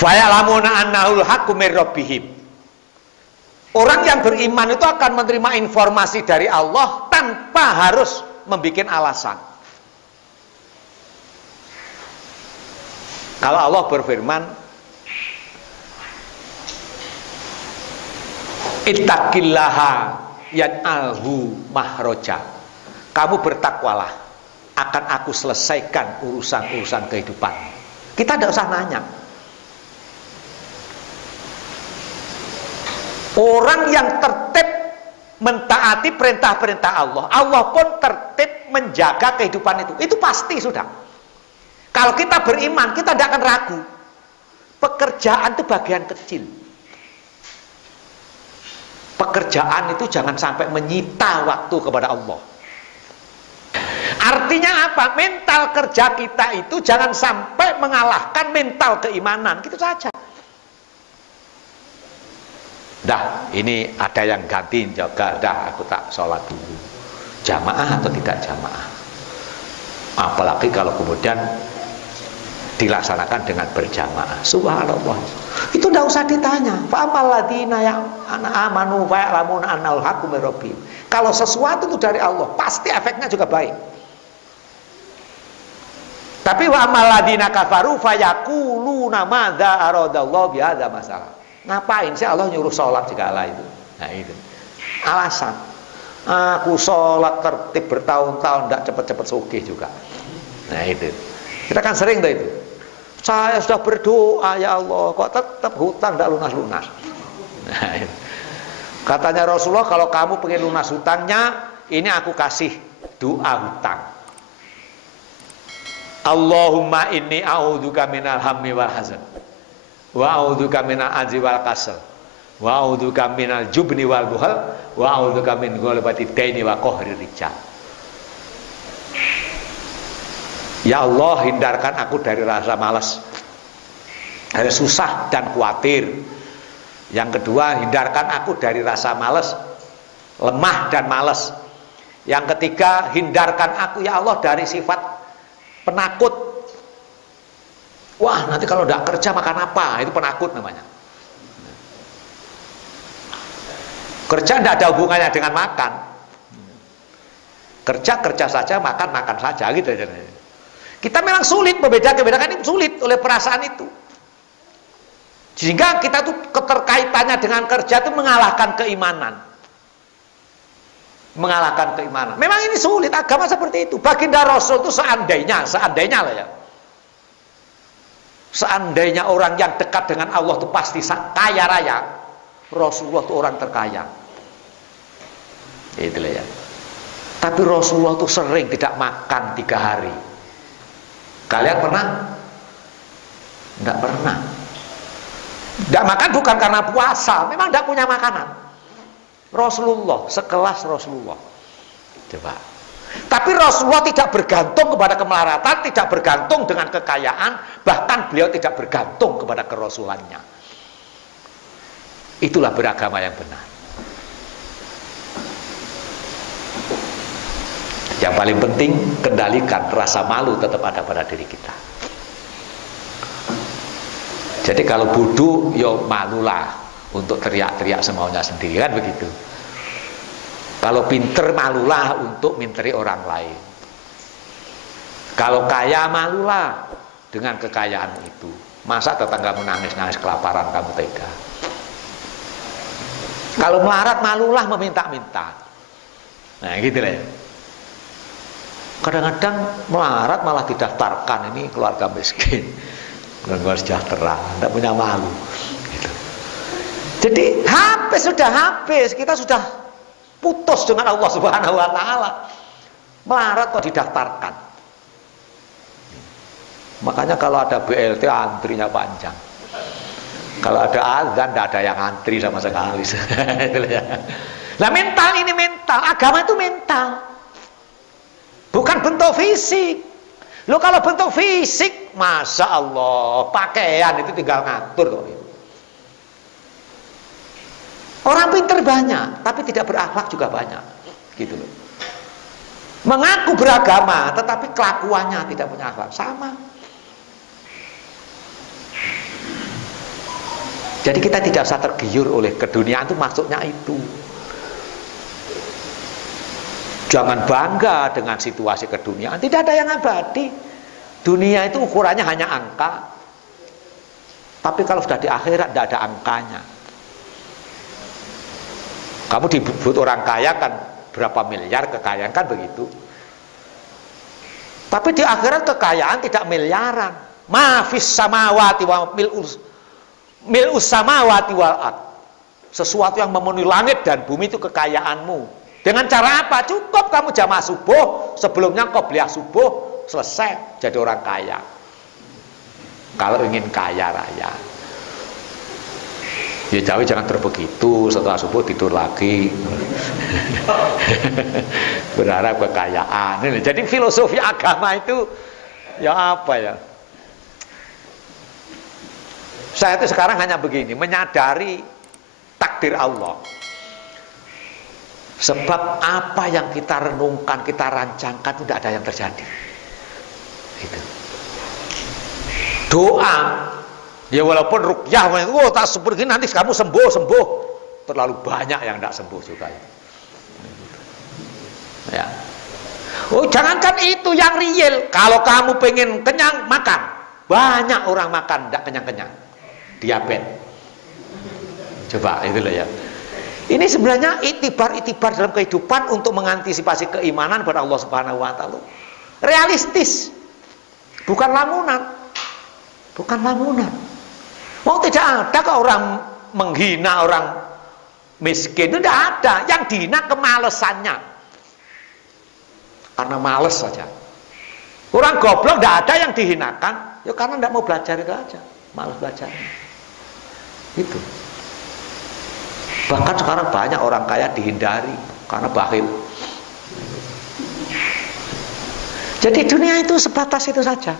Fayalamuna annahul haqqu mir rabbihim. Orang yang beriman itu akan menerima informasi dari Allah tanpa harus membuat alasan. Kalau Allah berfirman, ittaqillaha yaj'alhu mahroja. Kamu bertakwalah, akan aku selesaikan urusan-urusan kehidupan. Kita tidak usah nanya. Orang yang tertib mentaati perintah-perintah Allah, Allah pun tertib menjaga kehidupan itu. Itu pasti sudah. Kalau kita beriman, kita tidak akan ragu. Pekerjaan itu bagian kecil. Pekerjaan itu jangan sampai menyita waktu kepada Allah. Artinya apa? Mental kerja kita itu jangan sampai mengalahkan mental keimanan. Gitu saja. Dah, ini ada yang gantiin juga. Dah, aku tak sholat dulu. Jamaah atau tidak jamaah? Apalagi kalau kemudian dilaksanakan dengan berjamaah. Subhanallah. Itu tidak usah ditanya. Fa'amal ladina yang amanu fa'alamuna annal haqqu mir rabbihim. Kalau sesuatu itu dari Allah, pasti efeknya juga baik. Tapi wa'amal ladina kafaru fayaquluna madza aradallahu bihadza masalah. Ngapain sih Allah nyuruh sholat segala itu? Nah itu alasan. Aku sholat tertib bertahun-tahun, tidak cepat-cepat sugih juga. Nah itu. Kita kan sering tuh itu. Saya sudah berdoa, ya Allah, kok tetap hutang tidak lunas-lunas. Nah, itu. Katanya Rasulullah, kalau kamu pengen lunas hutangnya, ini aku kasih doa hutang. Allahumma inni a'udzubika minal hammi wal hazan. Wa a'udzubika minal ajzi wal kasal. Wa a'udzubika minal jubni wal buhal. Wa a'udzubika min ghalabati daini wa qahri rijal. Ya Allah, hindarkan aku dari rasa malas, dari susah dan khawatir. Yang kedua, hindarkan aku dari rasa malas, lemah dan malas. Yang ketiga, hindarkan aku ya Allah dari sifat penakut. Wah, nanti kalau tidak kerja makan apa? Itu penakut namanya. Kerja tidak ada hubungannya dengan makan. Kerja saja, makan saja gitu aja. Kita memang sulit membedakan, itu sulit oleh perasaan itu. Sehingga kita tuh keterkaitannya dengan kerja itu mengalahkan keimanan. Mengalahkan keimanan. Memang ini sulit, agama seperti itu. Baginda Rasul itu seandainya lah ya. Seandainya orang yang dekat dengan Allah itu pasti kaya raya. Rasulullah itu orang terkaya. Itulah ya. Tapi Rasulullah itu sering tidak makan 3 hari. Kalian pernah? Tidak pernah. Tidak makan bukan karena puasa, memang tidak punya makanan. Rasulullah, sekelas Rasulullah. Coba. Tapi Rasulullah tidak bergantung kepada kemelaratan, tidak bergantung dengan kekayaan, bahkan beliau tidak bergantung kepada kerasulannya. Itulah beragama yang benar. Yang paling penting, kendalikan rasa malu tetap ada pada diri kita. Jadi kalau bodoh, yo malulah untuk teriak-teriak semaunya sendiri, kan begitu. Kalau pinter, malulah untuk minteri orang lain. Kalau kaya, malulah dengan kekayaan itu. Masa tetanggamu nangis-nangis kelaparan, kamu tega? Kalau melarat, malulah meminta-minta. Nah gitu lah ya. Kadang-kadang melarat malah didaftarkan, ini keluarga miskin, keluarga sejahtera, tidak punya malu gitu. Jadi habis, kita sudah putus dengan Allah Subhanahu wa Ta'ala. Melarat kok didaftarkan. Makanya kalau ada BLT antrinya panjang, kalau ada azan tidak ada yang antri sama sekali. Nah mental ini mental, agama itu mental. Bukan bentuk fisik. Lo kalau bentuk fisik, Masya Allah, pakaian itu tinggal ngatur kok. Orang pinter banyak, tapi tidak berakhlak juga banyak. Gitu loh. Mengaku beragama, tetapi kelakuannya tidak punya akhlak. Sama. Jadi kita tidak usah tergiur oleh keduniaan, itu maksudnya itu. Jangan bangga dengan situasi keduniaan, tidak ada yang abadi. Dunia itu ukurannya hanya angka. Tapi kalau sudah di akhirat tidak ada angkanya. Kamu disebut orang kaya kan berapa miliar kekayaan kan begitu. Tapi di akhirat kekayaan tidak miliaran. Ma fis samawati wa mil'us samawati wal ard. Sesuatu yang memenuhi langit dan bumi itu kekayaanmu. Dengan cara apa? Cukup kamu jamaah subuh, sebelumnya qobliyah subuh, selesai jadi orang kaya. Kalau ingin kaya raya. Ya jauh jangan terbegitu, setelah subuh tidur lagi. Berharap kekayaan. Jadi filosofi agama itu ya apa ya? Saya itu sekarang hanya begini, menyadari takdir Allah. Sebab apa yang kita renungkan, kita rancangkan itu tidak ada yang terjadi. Gitu. Doa, ya walaupun rukyah, oh tak seperti nanti kamu sembuh, terlalu banyak yang tidak sembuh juga. Ya. Oh jangankan itu yang real, kalau kamu pengen kenyang makan, banyak orang makan tidak kenyang-kenyang, diabetes. Coba itu loh ya. Ini sebenarnya itibar dalam kehidupan untuk mengantisipasi keimanan pada Allah Subhanahu wa taala. Realistis. Bukan lamunan. Bukan lamunan. Mau tidak ada kok orang menghina orang miskin, itu tidak ada. Yang dihina kemalesannya. Karena males saja. Orang goblok tidak ada yang dihinakan, ya karena tidak mau belajar itu aja. Malas belajar. Itu. Bahkan sekarang banyak orang kaya dihindari karena bakhil. Jadi dunia itu sebatas itu saja.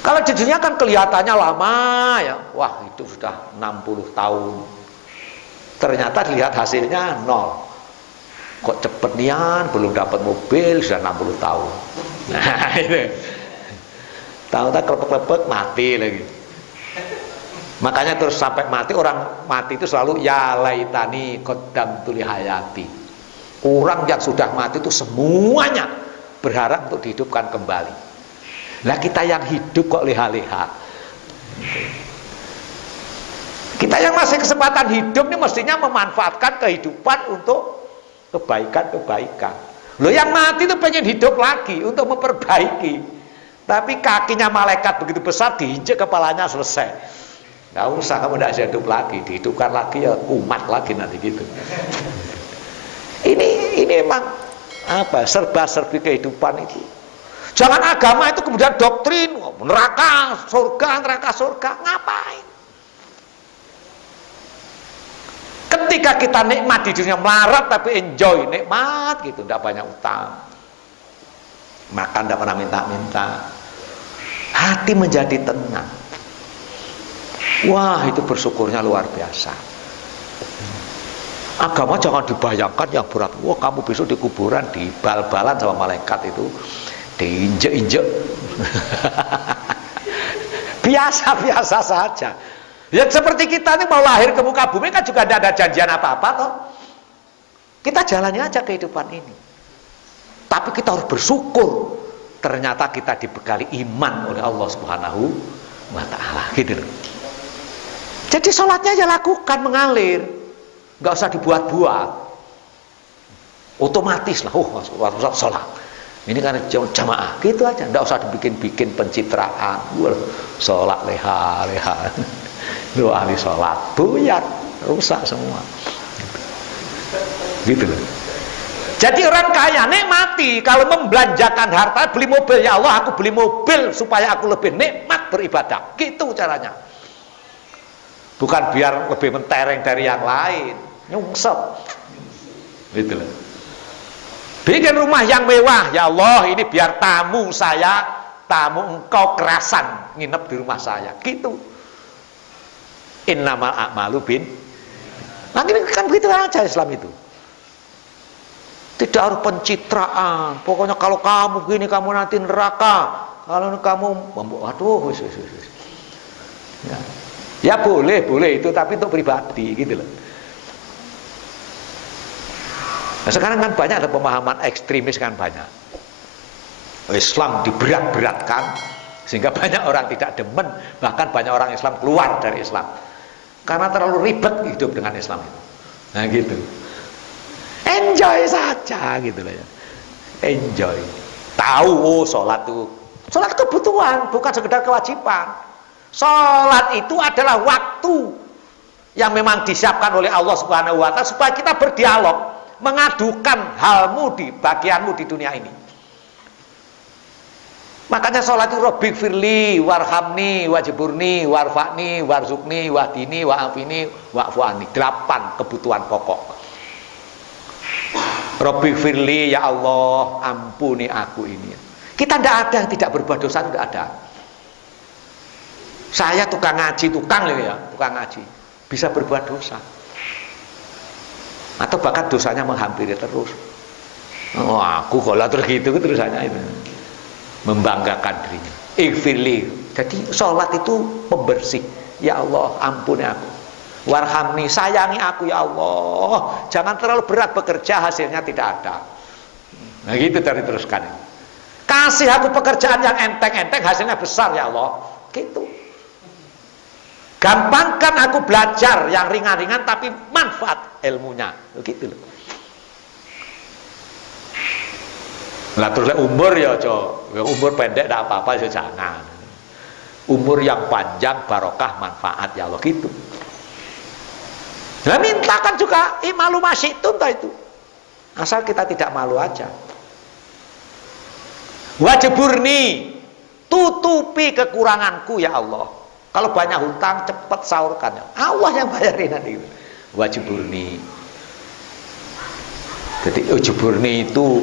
Kalau di dunia kan kelihatannya lama ya. Wah itu sudah 60 tahun. Ternyata lihat hasilnya 0. Kok cepet nian, belum dapat mobil sudah 60 tahun. Nah itu. Tahu-tahu klepek-klepek mati lagi. Makanya terus sampai mati, orang mati itu selalu ya laitani qaddamtu li hayati. Orang yang sudah mati itu semuanya berharap untuk dihidupkan kembali. Nah kita yang hidup kok leha-leha. Kita yang masih kesempatan hidup ini mestinya memanfaatkan kehidupan untuk kebaikan-kebaikan. Loh yang mati itu pengen hidup lagi untuk memperbaiki. Tapi kakinya malaikat begitu besar diinjek kepalanya selesai. Nggak usah kamu tidak hidup lagi, dihidupkan lagi ya umat lagi nanti gitu. Ini memang apa serba-serbi kehidupan itu. Jangan agama itu kemudian doktrin neraka surga, ngapain? Ketika kita nikmat di dunia melarat tapi enjoy nikmat gitu, tidak banyak utang, makan tidak pernah minta-minta, hati menjadi tenang. Wah itu bersyukurnya luar biasa. Agama jangan dibayangkan yang berat. Wah kamu besok di kuburan dibal-balan sama malaikat itu, diinjek-injek. Biasa-biasa saja. Ya seperti kita ini mau lahir ke muka bumi kan juga tidak ada janjian apa-apa toh. Kita jalani aja kehidupan ini. Tapi kita harus bersyukur. Ternyata kita dibekali iman oleh Allah Subhanahu wa taala gitu loh. Jadi sholatnya aja lakukan mengalir, nggak usah dibuat-buat, otomatis lah. Oh, sholat. Ini kan jamaah, gitu aja, nggak usah dibikin-bikin pencitraan. Sholat leha-leha, lu ahli sholat, buyar, rusak semua. Gitu loh. Jadi orang kaya nikmati kalau membelanjakan harta, beli mobil, ya Allah aku beli mobil supaya aku lebih nikmat beribadah. Gitu caranya. Bukan biar lebih mentereng dari yang lain, nyungsep. Gitu loh. Bikin rumah yang mewah, ya Allah ini biar tamu saya, tamu engkau kerasan nginep di rumah saya. Gitu. Innamal a'malu bin. Nah ini kan begitu aja Islam itu. Tidak harus pencitraan. Pokoknya kalau kamu begini kamu nanti neraka. Kalau kamu, waduh, ya. Ya boleh itu, tapi untuk pribadi gitu loh. Nah, sekarang kan banyak ada pemahaman ekstremis kan banyak. Islam diberat-beratkan sehingga banyak orang tidak demen, bahkan banyak orang Islam keluar dari Islam karena terlalu ribet hidup dengan Islam itu. Nah gitu. Enjoy saja gitu loh ya. Enjoy. Tahu sholat kebutuhan, bukan sekedar kewajiban. Sholat itu adalah waktu yang memang disiapkan oleh Allah Subhanahu wa Ta'ala supaya kita berdialog, mengadukan halmu di bagianmu di dunia ini. Makanya sholat itu Rabbik firli, warhamni, wajiburni, warfa'ni, warzukni, wahdini, wa'afini, wa'fu'ani. 8 kebutuhan pokok. Rabbik firli, ya Allah, ampuni aku ini. Kita tidak ada yang tidak berbuat dosa, tidak ada. Saya tukang ngaji, tukang ngaji, bisa berbuat dosa. Atau bahkan dosanya menghampiri terus. Oh, aku kalau terus gitu terusannya itu. Membanggakan dirinya. Ighfirli. Jadi sholat itu pembersih. Ya Allah, ampuni aku. Warhamni, sayangi aku ya Allah. Jangan terlalu berat bekerja, hasilnya tidak ada. Nah gitu teruskan. Kasih aku pekerjaan yang enteng-enteng, hasilnya besar ya Allah. Gitu. Gampangkan aku belajar yang ringan-ringan tapi manfaat ilmunya. Begitu loh. Lah terus umur ya umur pendek tidak apa-apa ya jangan. Umur yang panjang barokah manfaat ya Allah gitu. Nah mintakan juga malu masyitum itu. Asal kita tidak malu aja. Wajiburni, tutupi kekuranganku ya Allah. Kalau banyak hutang cepat sahurkan. Allah yang bayarin nanti. Wajiburni. Jadi wajiburni itu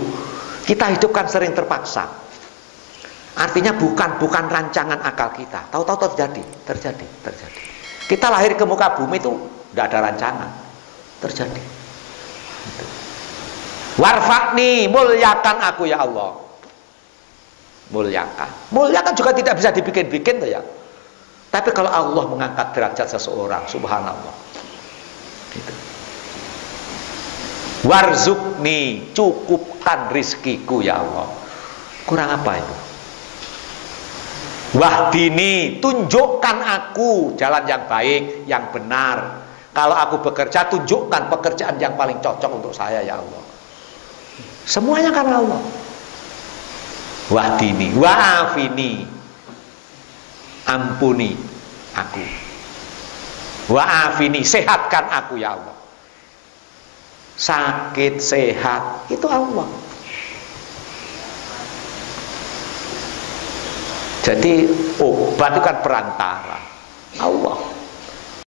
kita hidup kan sering terpaksa. Artinya bukan rancangan akal kita. Tahu-tahu terjadi. Kita lahir ke muka bumi itu tidak ada rancangan. Terjadi. Warfa'ni, muliakan aku ya Allah. Muliakan juga tidak bisa dibikin-bikin tuh ya. Tapi kalau Allah mengangkat derajat seseorang, subhanallah. Gitu. Warzukni, cukupkan rizkiku ya Allah. Kurang apa itu? Wahdini, tunjukkan aku jalan yang baik, yang benar. Kalau aku bekerja, tunjukkan pekerjaan yang paling cocok untuk saya ya Allah. Semuanya karena Allah. Wahdini, wa'afini, ampuni aku. Wa'afini, sehatkan aku ya Allah. Sakit, sehat, itu Allah. Jadi obat itu kan perantara Allah.